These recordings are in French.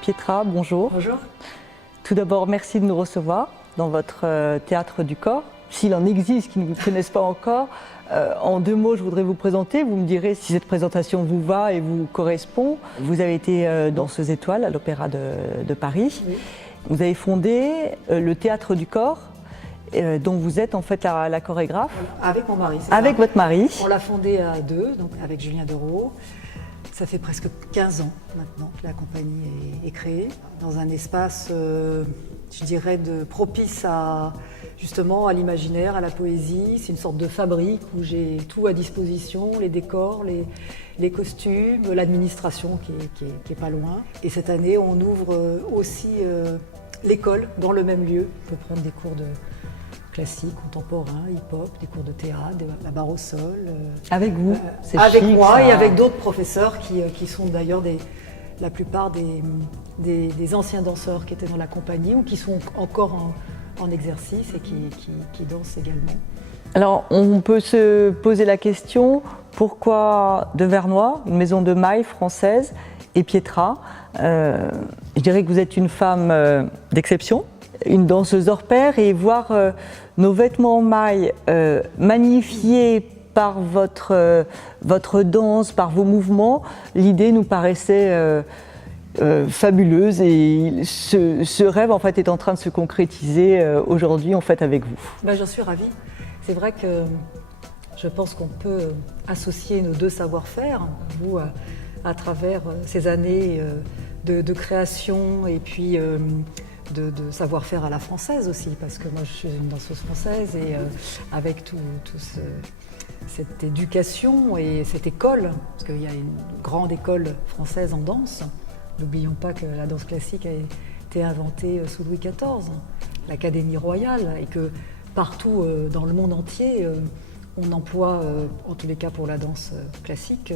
Pietra, bonjour. Bonjour. Tout d'abord, merci de nous recevoir dans votre théâtre du corps. S'il en existe qui ne vous connaissent pas encore, en 2 mots, je voudrais vous présenter. Vous me direz si cette présentation vous va et vous correspond. Vous avez été danseuse étoile à l'Opéra de Paris. Oui. Vous avez fondé le théâtre du corps, dont vous êtes en fait la chorégraphe. Avec mon mari. Avec votre mari. On l'a fondé à 2, donc avec Julien Dereau. Ça fait presque 15 ans maintenant que la compagnie est créée, dans un espace, je dirais, propice justement à l'imaginaire, à la poésie. C'est une sorte de fabrique où j'ai tout à disposition, les décors, les costumes, l'administration qui est pas loin. Et cette année, on ouvre aussi l'école dans le même lieu. On peut prendre des cours de classique, contemporain, hip-hop, des cours de théâtre, la barre au sol. Avec vous, c'est avec chic, moi ça. Et avec d'autres professeurs qui sont d'ailleurs la plupart des anciens danseurs qui étaient dans la compagnie ou qui sont encore en exercice et qui dansent également. Alors, on peut se poser la question, pourquoi Devernois, une maison de maille française, et Pietra? Je dirais que vous êtes une femme d'exception, une danseuse hors pair, et voir nos vêtements en maille magnifiés par votre danse, par vos mouvements, l'idée nous paraissait fabuleuse, et ce rêve en fait est en train de se concrétiser aujourd'hui en fait avec vous. Ben, j'en suis ravie. C'est vrai que je pense qu'on peut associer nos 2 savoir-faire, vous à travers ces années de création et puis de savoir-faire à la française aussi, parce que moi je suis une danseuse française et avec cette éducation et cette école, parce qu'il y a une grande école française en danse. N'oublions pas que la danse classique a été inventée sous Louis XIV, l'Académie royale, et que partout dans le monde entier, on emploie, en tous les cas pour la danse classique,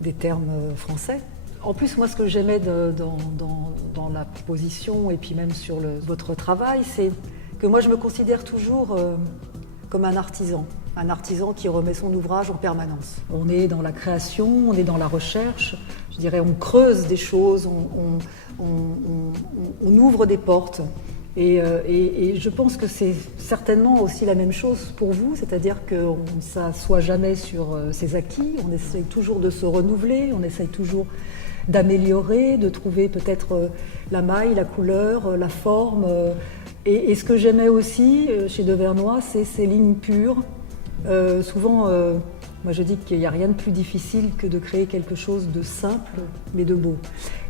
des termes français. En plus, moi, ce que j'aimais dans la proposition et puis même sur votre travail, c'est que moi, je me considère toujours comme un artisan qui remet son ouvrage en permanence. On est dans la création, on est dans la recherche, je dirais, on creuse des choses, on ouvre des portes. Et je pense que c'est certainement aussi la même chose pour vous, c'est-à-dire qu'on ne s'assoit jamais sur ses acquis, on essaye toujours de se renouveler, on essaye toujours d'améliorer, de trouver peut-être la maille, la couleur, la forme. Et ce que j'aimais aussi chez Devernois, c'est ces lignes pures. Souvent, moi je dis qu'il n'y a rien de plus difficile que de créer quelque chose de simple mais de beau.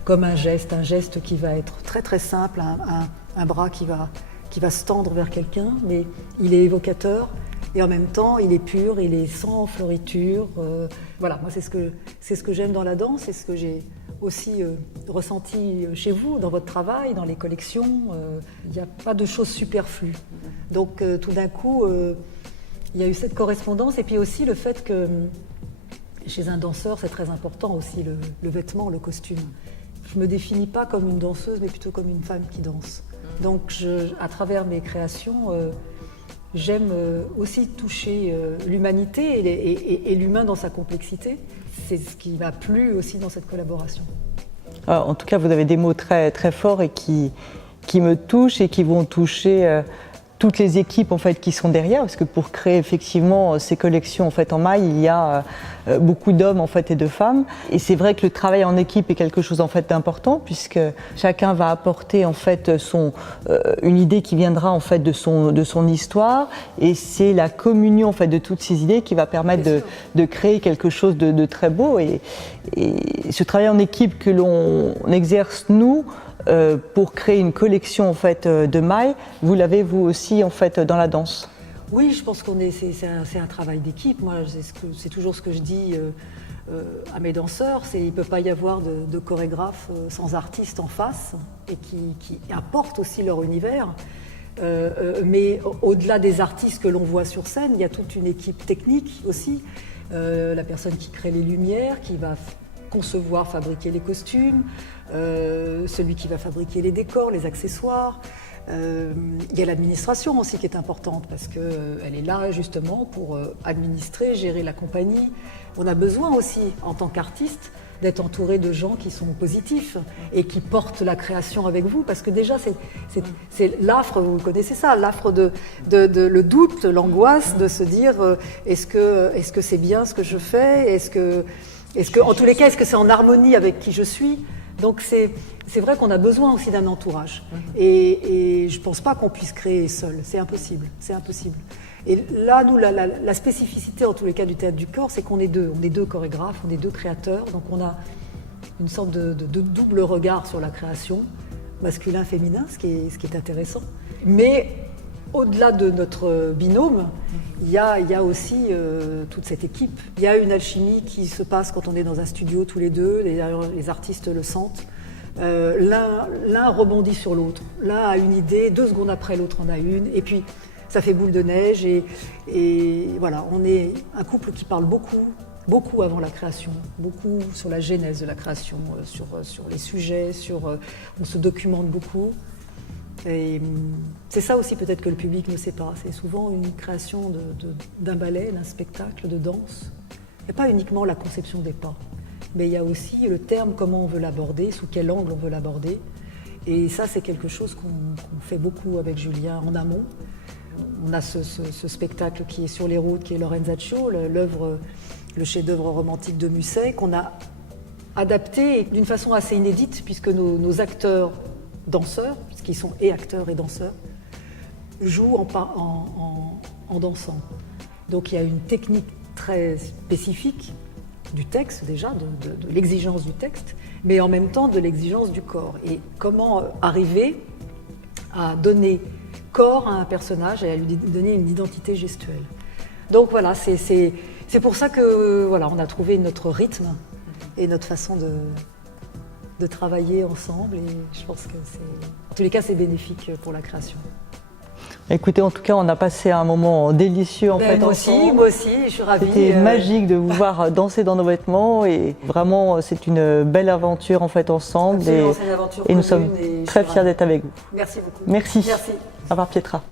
Comme un geste qui va être très très simple, un bras qui va se tendre vers quelqu'un, mais il est évocateur et en même temps il est pur, il est sans fleuriture. Voilà, moi c'est ce que j'aime dans la danse, c'est ce que j'ai aussi ressenti chez vous, dans votre travail, dans les collections. Il n'y a pas de choses superflues. Donc tout d'un coup, il y a eu cette correspondance, et puis aussi le fait que chez un danseur, c'est très important aussi le vêtement, le costume. Je ne me définis pas comme une danseuse, mais plutôt comme une femme qui danse. Donc à travers mes créations, j'aime aussi toucher l'humanité et l'humain dans sa complexité. C'est ce qui m'a plu aussi dans cette collaboration. En tout cas, vous avez des mots très, très forts et qui me touchent et qui vont toucher toutes les équipes en fait qui sont derrière, parce que pour créer effectivement ces collections en fait en maille, il y a beaucoup d'hommes en fait et de femmes, et c'est vrai que le travail en équipe est quelque chose en fait d'important, puisque chacun va apporter en fait une idée qui viendra en fait de son histoire, et c'est la communion en fait de toutes ces idées qui va permettre de créer quelque chose de très beau, et ce travail en équipe que l'on exerce nous pour créer une collection en fait de mailles, vous l'avez vous aussi en fait dans la danse? Oui, je pense c'est un travail d'équipe. Moi, c'est toujours ce que je dis à mes danseurs, il ne peut pas y avoir de chorégraphe sans artistes en face et qui apportent aussi leur univers. Mais au-delà des artistes que l'on voit sur scène, il y a toute une équipe technique aussi. La personne qui crée les lumières, qui va concevoir, fabriquer les costumes, celui qui va fabriquer les décors, les accessoires. Il y a l'administration aussi qui est importante parce qu'elle est là justement pour administrer, gérer la compagnie. On a besoin aussi, en tant qu'artiste, d'être entouré de gens qui sont positifs et qui portent la création avec vous, parce que déjà c'est l'affre, vous connaissez ça, l'affre de le doute, l'angoisse de se dire est-ce que c'est bien ce que je fais, est-ce que en tous les cas est-ce que c'est en harmonie avec qui je suis. Donc c'est vrai qu'on a besoin aussi d'un entourage. Et je ne pense pas qu'on puisse créer seul. C'est impossible. C'est impossible. Et là, nous, la spécificité, en tous les cas, du théâtre du corps, c'est qu'on est deux. On est deux chorégraphes, on est deux créateurs. Donc on a une sorte de double regard sur la création, masculin-féminin, ce qui est intéressant. Mais au-delà de notre binôme, il y a aussi toute cette équipe. Il y a une alchimie qui se passe quand on est dans un studio tous les deux, les artistes le sentent. L'un rebondit sur l'autre. L'un a une idée, 2 secondes après l'autre en a une, et puis ça fait boule de neige. Et voilà, on est un couple qui parle beaucoup avant la création, beaucoup sur la genèse de la création, sur les sujets, on se documente beaucoup. Et c'est ça aussi peut-être que le public ne sait pas. C'est souvent une création d'un ballet, d'un spectacle, de danse. Il n'y a pas uniquement la conception des pas, mais il y a aussi le terme, comment on veut l'aborder, sous quel angle on veut l'aborder. Et ça, c'est quelque chose qu'on fait beaucoup avec Julien en amont. On a ce spectacle qui est sur les routes, qui est Lorenzaccio, le chef-d'œuvre romantique de Musset, qu'on a adapté d'une façon assez inédite, puisque nos acteurs danseurs, puisqu'ils sont et acteurs et danseurs, jouent en dansant. Donc il y a une technique très spécifique du texte déjà, de l'exigence du texte, mais en même temps de l'exigence du corps. Et comment arriver à donner corps à un personnage et à lui donner une identité gestuelle. Donc voilà, c'est pour ça que voilà, on a trouvé notre rythme et notre façon de travailler ensemble, et je pense que en tous les cas, c'est bénéfique pour la création. Écoutez, en tout cas, on a passé un moment délicieux moi ensemble. Moi aussi, je suis ravie. C'était magique de vous voir danser dans nos vêtements, et vraiment, c'est une belle aventure en fait ensemble. Absolument, c'est une aventure et nous commune, sommes très fiers d'être avec vous. Merci beaucoup. Merci. Merci. Au revoir Pietra.